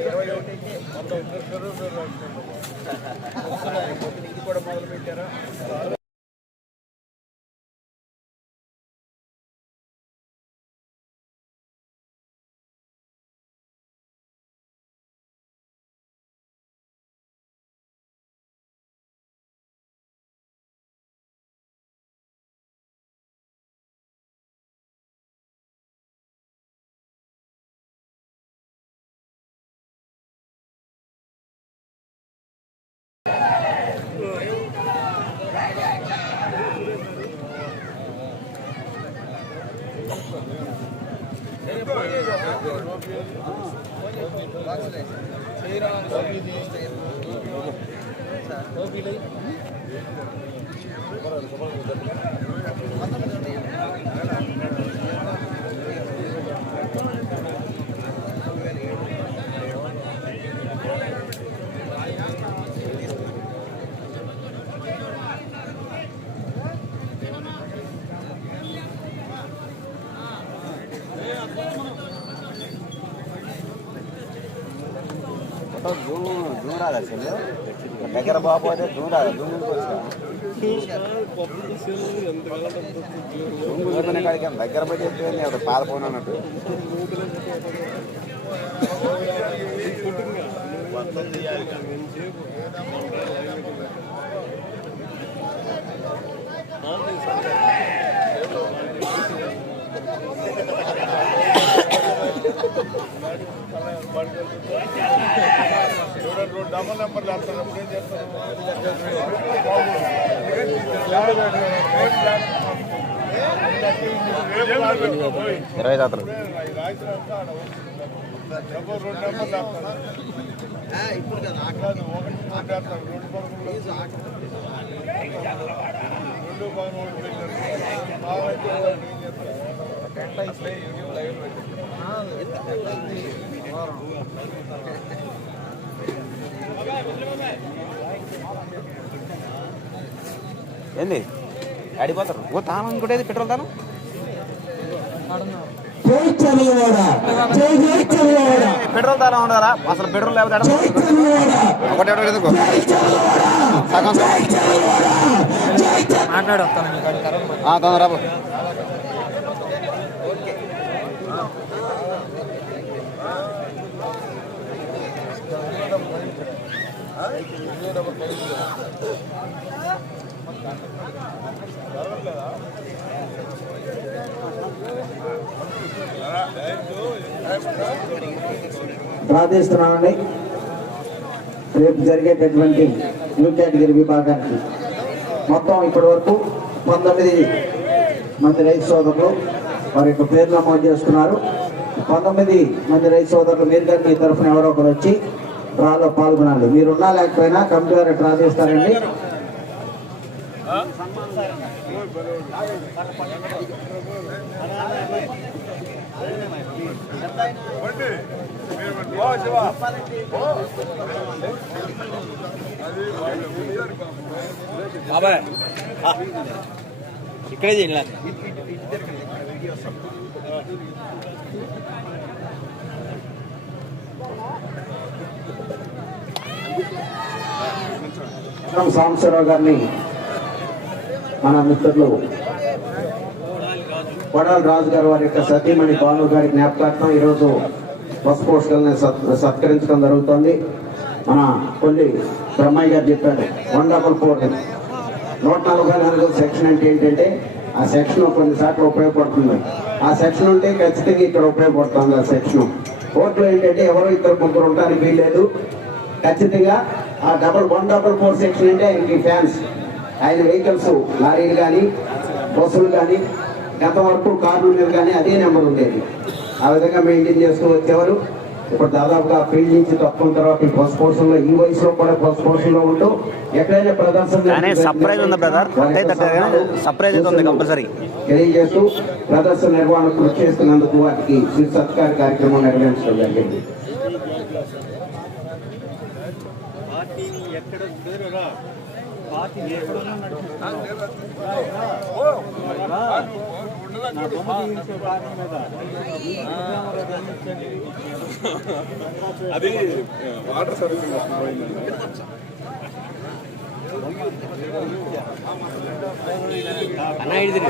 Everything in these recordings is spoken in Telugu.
ఇరవై ఒకటికి మొత్తం ఇది కూడా మొదలు పెట్టారా Gracias. దూరాలి అసలు దగ్గర బాబోతే దూరాలి దూరం కాడికి దగ్గర పోయి చెప్పింది అక్కడ పారిపోను అన్నట్టు చూడండి డబల్ నెంబర్లు వేస్తారు అప్పుడు ఏం చేస్తారు? ఇరవై డబల్ రెండు నెంబర్లు వేస్తారు ఇప్పుడు కదా ఒకటి రెండు వేస్తారు రెండు పదకొండు రెండు పదకొండు పెట్టారు బాగా అయితే ఏం చేస్తారు ఏంది? అడిపోతారు ఓ తాను ఇంకోటి పెట్రోల్ తాను? పెట్రోల్ తాను ఉండాలా? అసలు పెట్రోల్ లేకపోతే ఒకటి ఎందుకు? సగం. తొందర రాబో ప్రార్థిస్తున్నామండి. రేపు జరిగేటటువంటి న్యూ కేటగిరీ విభాగానికి మొత్తం ఇప్పటి వరకు పంతొమ్మిది మంది రైతు సోదరులు వారి యొక్క పేరు నమోదు చేసుకున్నారు. పంతొమ్మిది మంది రైతు సోదరులు మీరు కానీ మీ తరఫున ఎవరో ఒకరు వచ్చి రాలో పాల్గొనాలి. మీరున్నా లేకపోయినా కమిటీ వారు డ్రా బాబాయ్. ఇక్కడే చేయాలి మనం సాంబశివరావు గారిని మన మిత్రులు వడాల రాజు గారు వారి యొక్క సతీమణి భాను గారి జ్ఞాపకార్థం ఈరోజు బస్ పోస్టల్ని సత్కరించడం జరుగుతుంది. మన కొల్లి బ్రహ్మయ్య గారు చెప్పారు వన్ డబల్ ఫోర్ నూట నలభై నాలుగు సెక్షన్ అంటే ఏంటంటే ఆ సెక్షన్ కొన్నిసార్లు ఉపయోగపడుతుంది. ఆ సెక్షన్ ఉంటే ఖచ్చితంగా ఇక్కడ ఉపయోగపడుతుంది ఆ సెక్షన్. కోర్టులో ఏంటంటే ఎవరో ఇద్దరు ముగ్గురు ఉంటారని వీల్లేదు. ఖచ్చితంగా ఆ double one double four section అంటే ఆయనకి ఫ్యాన్స్ ఆయన వెహికల్స్ లారీలు కానీ బస్సులు కానీ గత వరకు కార్ల మీద కానీ అదే నెంబర్ ఉండేది. ఆ విధంగా మెయింటైన్ చేస్తూ వచ్చేవారు. ఇప్పుడు దాదాపుగా ఫీల్డ్ నుంచి తక్కువ తర్వాత ఈ బస్ పోర్షన్లో ఈ వయసులో కూడా బస్ పోర్షన్లో ఉంటూ ఎక్కడైనా ప్రదర్శన ఉంది ఉంది compulsory. తెలియజేస్తూ ప్రదర్శన నిర్వహణ కృషి చేస్తున్నందుకు శ్రీ సత్కార కార్యక్రమం నిర్వహించడం జరిగింది. అది వాటర్ సర్వీస్ అన్న ఇడిది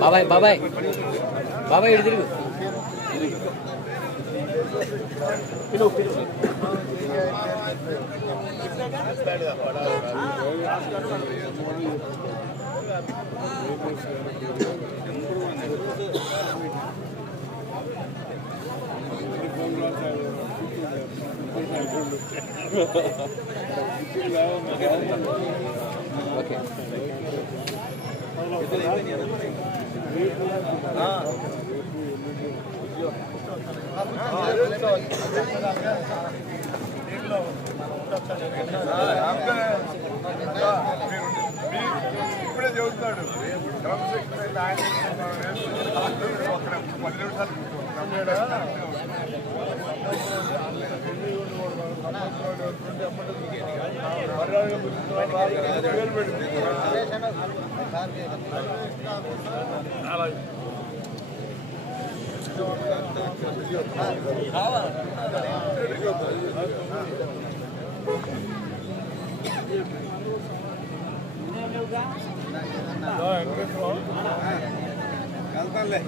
బాబాయ్ బాబాయ్. బాబాయ్ తిరుగు. ఓకే. ఇప్పుడే చెబుతాడు క్రమశిక్షణ అయితే ఆయన పది నిమిషాలు వెళ్తానులే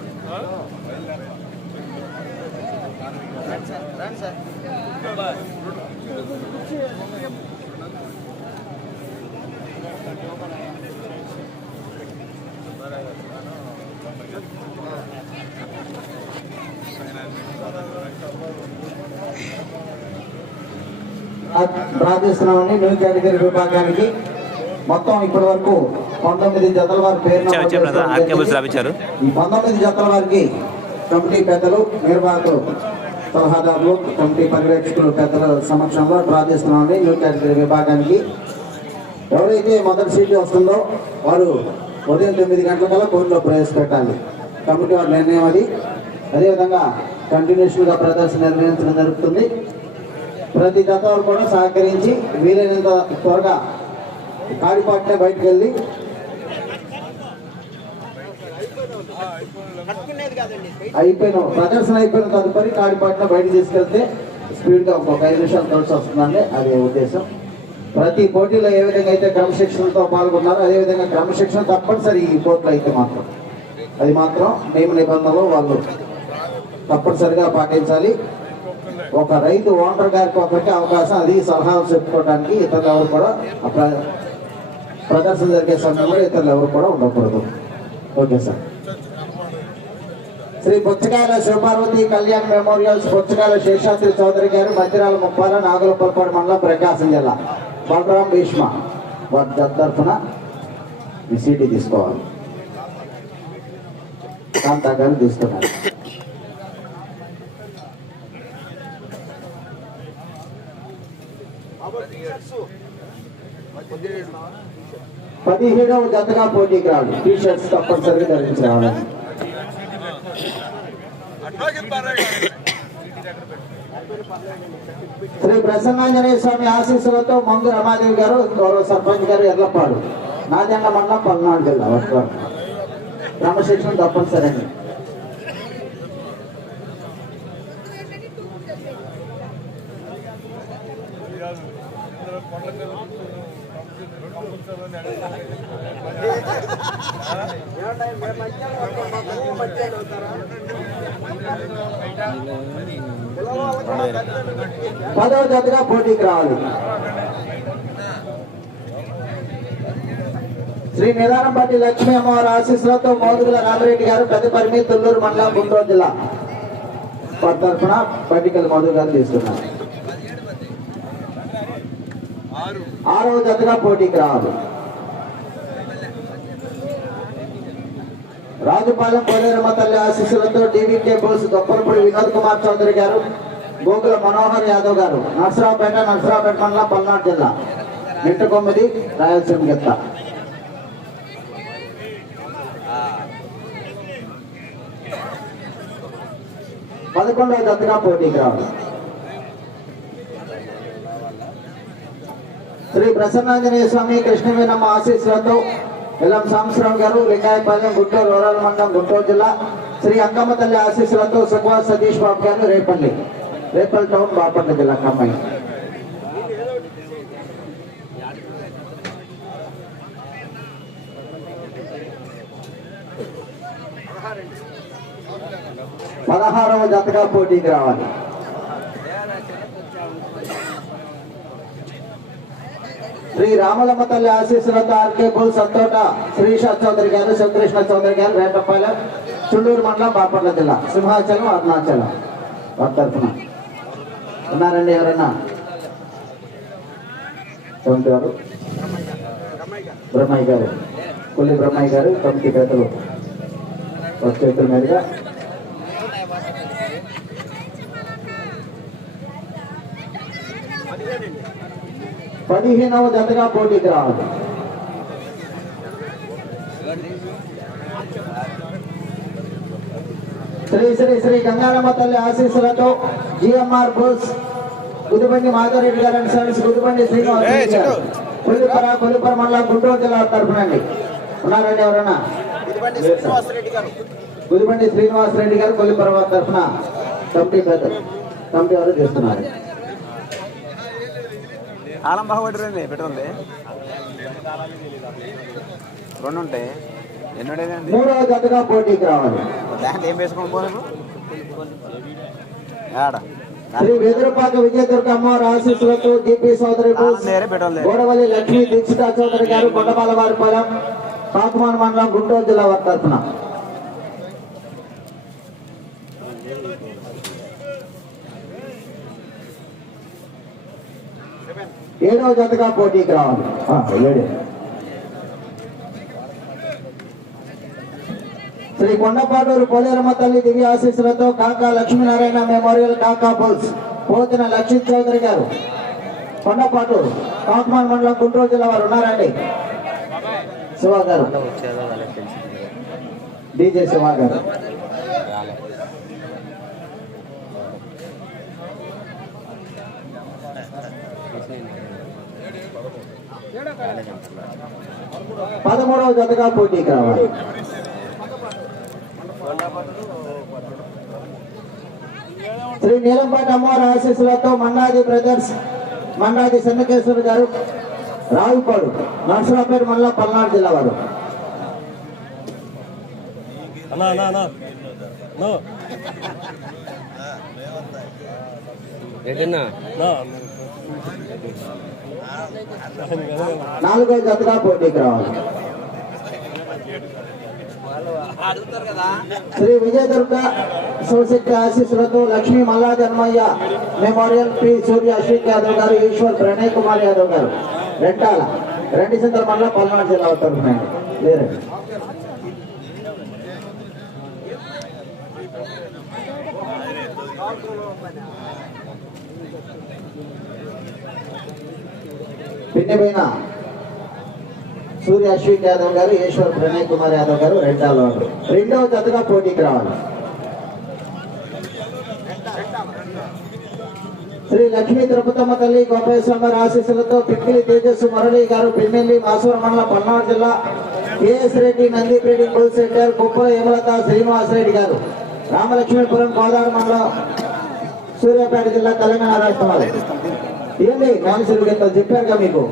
ప్రార్థిస్తున్నామని న్యూ కేటగిరీ విభాగానికి మొత్తం ఇప్పటి వరకు పంతొమ్మిది జతల వారి పేరు పంతొమ్మిది జతల వారికి కమిటీ పెద్దలు నిర్వాహకులు సలహాదారులు కమిటీ పర్యవేక్షకులు పెద్దల సమక్షంలో ప్రార్థిస్తున్నామని న్యూ కేటగిరీ విభాగానికి ఎవరైతే మొదటి సీట్ వస్తుందో వారు ఉదయం తొమ్మిది గంటలకల్లా కోర్టులో ప్రవేశపెట్టాలి. కమిటీ వారి నిర్ణయం అది. అదేవిధంగా కంటిన్యూషన్గా ప్రదర్శన నిర్వహించడం జరుగుతుంది. ప్రతి జతవారు కూడా సహకరించి వీలైనంత త్వరగా కాడిపాటినే బయటకు వెళ్ళి అయిపోయిన ప్రదర్శన అయిపోయిన తదుపరి కాడిపాట్న బయట తీసుకెళ్తే స్పీడ్గా ఒక ఐదు నిమిషాలు కలిసి వస్తుందండి. అదే ఉద్దేశం. ప్రతి పోటీలో ఏ విధంగా అయితే క్రమశిక్షణతో పాల్గొన్నారో అదేవిధంగా క్రమశిక్షణ తప్పనిసరి ఈ పోటీలో అయితే మాత్రం. అది మాత్రం నియమ నిబంధనలు వాళ్ళు తప్పనిసరిగా పాటించాలి. ఒక రైతు ఓనర్ గారికి ఒకరికి అవకాశం అది సలహాలు చెప్పుకోవడానికి ఇతరులు ఎవరు కూడా ప్రదర్శన జరిగే సమయంలో ఇతరులు ఎవరు కూడా ఉండకూడదు. Okay sir. Shri Puchakayala Sivaparvathi Kalyan memorials Puchakayala Seshadri Chowdary గారు మధ్యరాల ముప్పాల నాగులపల్పాడు మండలం ప్రకాశం జిల్లా. బలరాం భీష్మ వారి తరఫున ఈ తీసుకోవాలి. కాంతా గారు తీసుకున్నారు. పదిహేడవ జతగా పోటీకి రావాలి టీ షర్ట్స్ తప్పనిసరిగా ధరించి రావాలి శ్రీ ప్రసన్నాంజనేయ స్వామి ఆశీస్సులతో మందు రమాదేవి గారు గౌరవ సర్పంచ్ గారు ఎర్లపాడు. నాదెండ మండలం పల్నాడు జిల్లా వర్షం క్రమశిక్షణ తప్పనిసరి అండి పదవ పోటీకి రావాలి. శ్రీ నిదానంపల్లి లక్ష్మీ అమ్మవారి ఆశీస్సులతో మోదుగుల రామిరెడ్డి గారు పెద్ద పరిమి తుల్లూరు మండలం గుంటూరు జిల్లా. వారి తరఫున పట్టికల మధు గారు తీసుకున్నారు. ఆరవ జతగా పోటీకి రావాలి. రాజుపాలెం పోలేరమ్మ తల్లి ఆశీస్సులతో టీవీ బోస్ దొప్పలపూడి వినోద్ కుమార్ చౌదరి గారు గోకుల మనోహర్ యాదవ్ గారు నర్సరావుపేట నర్సరావుపేట మండలం పల్నాడు జిల్లా. నిట్టకొమ్మిది రాయలసీమ గెత్త పదకొండవ దత్తగా పోటీకి రావడం. శ్రీ ప్రసన్నాంజనేయ స్వామి కృష్ణవీరమ్మ ఆశీస్సులతో ఎల్లం సాంబశ్రావు గారు లింగాయపాలెం గుంటూరు రూరల్ మండలం గుంటూరు జిల్లా. శ్రీ అంకమ్మ తల్లి ఆశీస్సులతో సుఖవా సతీష్ బాబు గారు రేపల్లి. రేపల్ టౌన్ బాపట్ల జిల్లా కమ్మాయి. పదహారవ జతగా పోటీకి రావాలి. శ్రీ రామలమ్మ తల్లి ఆశీస్సులతో ఆర్కే సంతోట సత్తోట శ్రీషా చౌదరి గారు శివకృష్ణ చౌదరి గారు రేపపాలెం చుండూరు మండలం బాపట్ల జిల్లా సింహాచలం అరుణాచలం. వారి తరఫున. ఉన్నారండి ఎవరన్నా? కమిటీ వారు? బ్రహ్మయ్య గారు. కొల్లి బ్రహ్మయ్య గారు కమిటీ పెద్దలు. చేతుల మీదుగా. పదిహేనవ జతగా పోటీకి రావాలి. శ్రీ శ్రీ శ్రీ గంగారమ్మ తల్లి ఆశీస్సులతో జిఎంఆర్ బోస్ గుదిబండి మాధవరెడ్డి గారు అండ్ సర్వీస్ గుదిబండి శ్రీనివాస్ కొల్లిపర కొల్లిపర మండలం గుంటూరు జిల్లా తరఫునండి ఉన్నారండి ఎవరన్నా? గుదిబండి శ్రీనివాస్ రెడ్డి గారు. కొల్లిపర వారి తరఫున కమిటీ పెద్దలు కమిటీ వారు చేస్తున్నారు. ఆలం బాగుపడి పెట్రోల్ రెండు ఉంటాయి ఎన్ని మూడవ జతగా పోటీకి రావాలి. దాంట్లో ఏం ఆడ శ్రీ వెదురుపాక విజయదుర్గ అమ్మవారి ఆశీస్సులతో జీపీ సోదరి బోస్ నేరే పెట్రోల్ గోడవల్లి లక్ష్మీ దీక్షిత చౌదరి గారు కొండపాల వారి పొలం పాకుమాన్ మండలం గుంటూరు జిల్లా వారి తరఫున. ఏడవ జతగా పోటీకి రావాలి ఆ, ఏడే. శ్రీ కొండపాటూరు పోలేరమ్మ తల్లి దివ్య ఆశీస్సులతో కాకా లక్ష్మీనారాయణ మెమోరియల్ కాకా బుల్స్ పోతిన లక్ష్మీ చౌదరి గారు. కొండపాటూరు కాకుమాన్ మండలం గుంటూరు జిల్లా వారు ఉన్నారండి. శివ గారు. డీజే శివ గారు. పదమూడవ జతగా పోటీకి రావాలి. శ్రీ నీలంపాటి అమ్మవారి ఆశీస్సులతో మండాది బ్రదర్స్ మండాది చెన్నకేశ్వర గారు రావుపాడు నర్సరాపేట మండలం పల్నాడు జిల్లా వారు. అన్నా అన్నా అన్నా. నో. ఏదన్నా నా. నాలుగో జతగా పోటీకి రావాలి. శ్రీ విజయదుర్గ శివశక్తి ఆశీస్సులతో లక్ష్మీ మల్లా జన్మయ్య మెమోరియల్ పి సూర్య అశ్విక్ యాదవ్ గారు ఈశ్వర్ ప్రణయ్ కుమార్ యాదవ్ గారు. రెంటాల రెండు సందర్భంలో పల్నాడు జిల్లా తరఫునండి వేరే పిన్నెపైన సూర్య అశ్విక్ యాదవ్ గారు ఈశ్వర్ ప్రణయ్ కుమార్ యాదవ్ గారు రెండాల రెండవ జతగా పోటీకి రావాలి. శ్రీ లక్ష్మీ తిరుపతమ్మ తల్లి గోపేశ్వర ఆశీస్సులతో పిక్కిలి తేజస్సు మురళి గారు పిన్నెల్లి మాసూర మండలం పల్నాడు జిల్లా K S Reddy Nandi Reddy bull centre Kuppala Hemalatha Srinivas Reddy గారు. రామలక్ష్మీపురం గోదావరి మండలం సూర్యాపేట జిల్లా తెలంగాణ రాష్ట్రం. వారు ఏంటి మానసుడు ఎంత చెప్పారుగా మీకు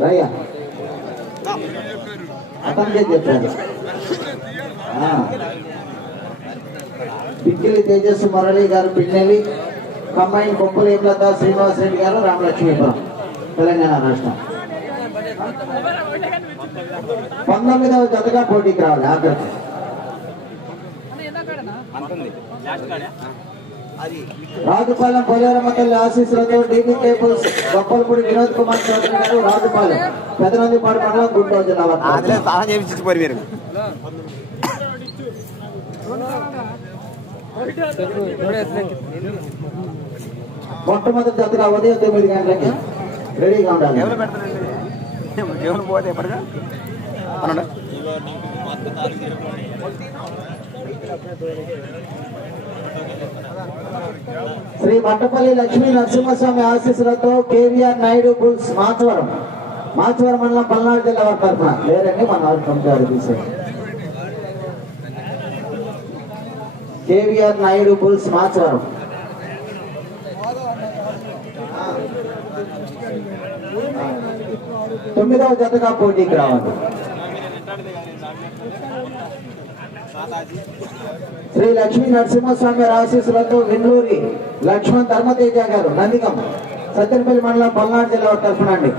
రయ్యా అతనికే చెప్పాను ఆ. తేజస్సు మురళి గారు పిన్నెలి కంబైన్ కొప్పుల ఏకలత శ్రీనివాస్ రెడ్డి గారు రామలక్ష్మీపురం తెలంగాణ రాష్ట్రం పంతొమ్మిదవ జతగా పోటీకి రావాలి ఆఖరికి అంతుంది రాజుపాలెం పోలేరమ్మ తల్లి ఆశీస్సులతో D B cables Goppalapudi Vinod Kumar Chowdary గారు రాజుపాలెం. పెదనందిపాడు మండలం గుంటూరు జిల్లా మొట్టమొదటి జతగా ఉదయం తొమ్మిది గంటలకి రెడీగా ఉండాలి. ఎవరు పెడతారండి ఎవరు పోతే ఎప్పటిగా అనండి శ్రీ మట్టపల్లి లక్ష్మీ నరసింహస్వామి ఆశీస్సులతో K V R Naidu bulls Machavaram. Machavaram మండలం పల్నాడు జిల్లా వారి తరఫున. లేరండి మన వారి పంపారు తీసేయండి. K V R Naidu bulls Machavaram. తొమ్మిదవ జతగా పోటీకి రావాలి. శ్రీ లక్ష్మీ నరసింహస్వామి ఆశీస్సులతో వెల్లూరి లక్ష్మణ్ ధర్మతేజ గారు నందిగం సత్యనపల్లి మండలం పల్నాడు జిల్లా తరఫున అండి.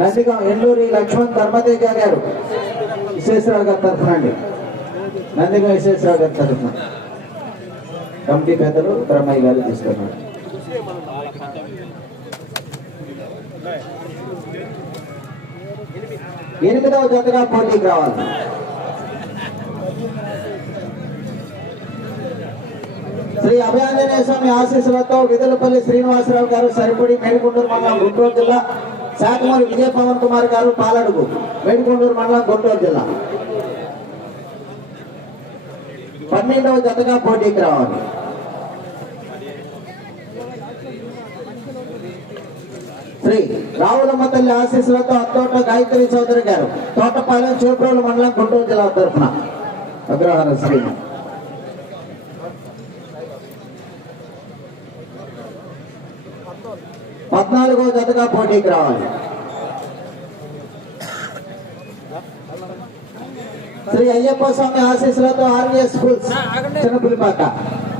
నందిగం ఎల్లూరి లక్ష్మణ్ ధర్మతేజ గారు విశ్వేశ్వరరావు గారి తరఫున అండి. నందిగం విశ్వేశ్వరరావు గారి తరఫున. కమిటీ పెద్దలు బ్రహ్మయ్య గారు తీసుకున్నారు. ఎనిమిదవ జతగా పోటీకి రావాలి. శ్రీ అభయాంజనేయ స్వామి ఆశీస్సులతో విదులపల్లి శ్రీనివాసరావు గారు సరిపడి మేడికొండూరు మండలం గుంటూరు జిల్లా శాఖమూరి విజయ పవన్ కుమార్ గారు పాలడుగు మేడికొండూరు మండలం గుంటూరు జిల్లా. పన్నెండవ జతగా పోటీకి రావాలి. శ్రీ రావులమ్మ తల్లి ఆశీస్సులతో అత్తోట గాయత్రి చౌదరి గారు తోటపాలెం చూప్రోలు మండలం గుంటూరు జిల్లా తరఫున. అగ్రహార శ్రీ పద్నాలుగో జతగా పోటీకి రావాలి. శ్రీ అయ్యప్ప స్వామి ఆశీస్సులతో ఆర్వీఎస్ స్కూల్స్ చిన్నపులిపాక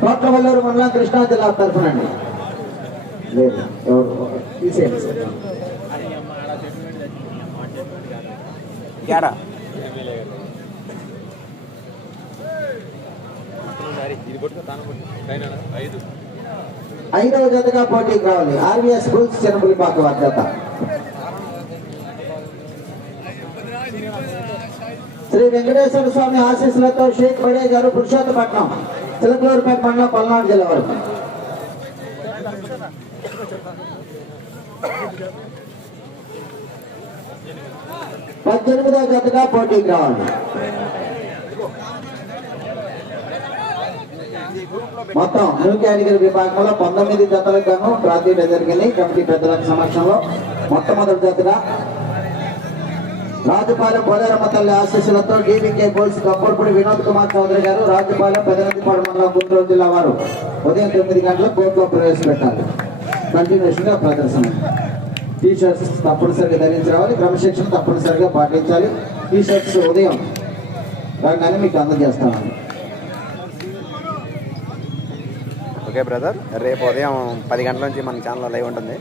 తోటవల్లూరు మండలం కృష్ణా జిల్లా లేదు ఎవరు తీసేయండి. సార్ ఏడా ఐదవ జతగా పోటీకి రావాలి. ఆర్వీఎస్ స్కూల్స్ చిన్నపులిపాక వారి జత శ్రీ వెంకటేశ్వర స్వామి ఆశీస్సులతో షేక్ బడే గారు పురుషోత్తపట్నం చిలకలూరుపేట మండలం పల్నాడు జిల్లా వరకు. పద్దెనిమిదవ జతగా పోటీకి రావాలి. మొత్తం న్యూ కేటగిరీ విభాగంలో పంతొమ్మిది జతలకు గాను ప్రాతినిధ్యం జరిగింది. కమిటీ పెద్దల సమక్షంలో మొట్టమొదటి జతగా రాజుపాలెం పోలేరమ్మ తల్లి ఆశీస్సులతో డీవీకే గోల్స్ కప్పూర్పుడి వినోద్ కుమార్ చౌదరి గారు రాజుపాలెం పెదనందిపాడు మండలం గుంటూరు జిల్లా వారు ఉదయం తొమ్మిది గంటలకు కోర్టులో ప్రవేశపెట్టాలి కంటిన్యూషన్గా ప్రదర్శన. టీ షర్ట్స్ తప్పనిసరిగా ధరించి రావాలి. క్రమశిక్షణ తప్పనిసరిగా పాటించాలి. టీ షర్ట్స్ ఉదయం రాగానే మీకు అందజేస్తామండి ఓకే బ్రదర్. రేపు ఉదయం పది గంటల నుంచి మన ఛానల్లో లైవ్ ఉంటుంది.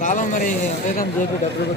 చాలా మరి డబ్బులు